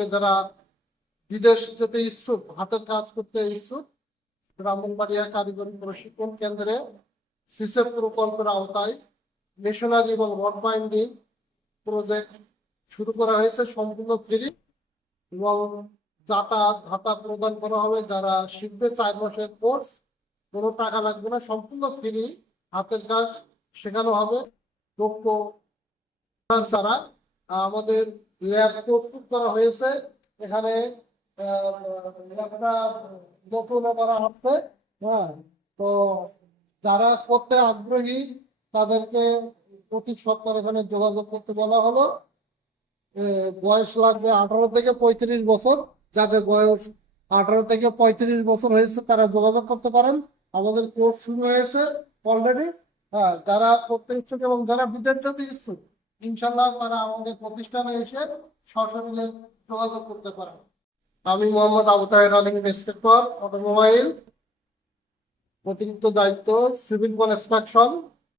করে যারা বিদেশ যেতে ইচ্ছুক, হাতের কাজ করতে ইচ্ছুক, ব্রাহ্মণবাড়িয়া কারিগরি প্রশিক্ষণ কেন্দ্রে সিসেপ প্রকল্পের আওতায় মেশনারি এবং রড বাইন্ডিং প্রজেক্ট শুরু করা হয়েছে সম্পূর্ণ ফ্রি এবং যাতায়াত ভাতা প্রদান করা হবে। যারা শিখবে 4 মাসের কোর্স, কোনো টাকা লাগবে না, সম্পূর্ণ ফ্রি হাতের কাজ শেখানো হবে। দক্ষ দ্বারা আমাদের ল্যাব প্রস্তুত করা হয়েছে। এখানে ল্যাবটা নতুন করা হচ্ছে। হ্যাঁ, তো যারা করতে আগ্রহী তাদেরকে প্রতি সপ্তাহে এখানে যোগাযোগ করতে বলা হলো। বয়স লাগবে 18 থেকে 35 বছর। যাদের বয়স 18 থেকে 35 বছর হয়েছে তারা যোগাযোগ করতে পারেন। আমাদের কোর্স শুরু হয়েছে অলরেডি। হ্যাঁ, যারা করতে ইচ্ছুক এবং যারা বিদেশ যেতে ইচ্ছুক, ইনশাল্লাহ তারা আমাদের প্রতিষ্ঠানে এসে সশরীরে যোগাযোগ করতে পারেন। আমি মোহাম্মদ আবু তাহের আলী, ইন্সপেক্টর অটোমোবাইল, অতিরিক্ত দায়িত্ব সিভিল কনস্ট্রাকশন।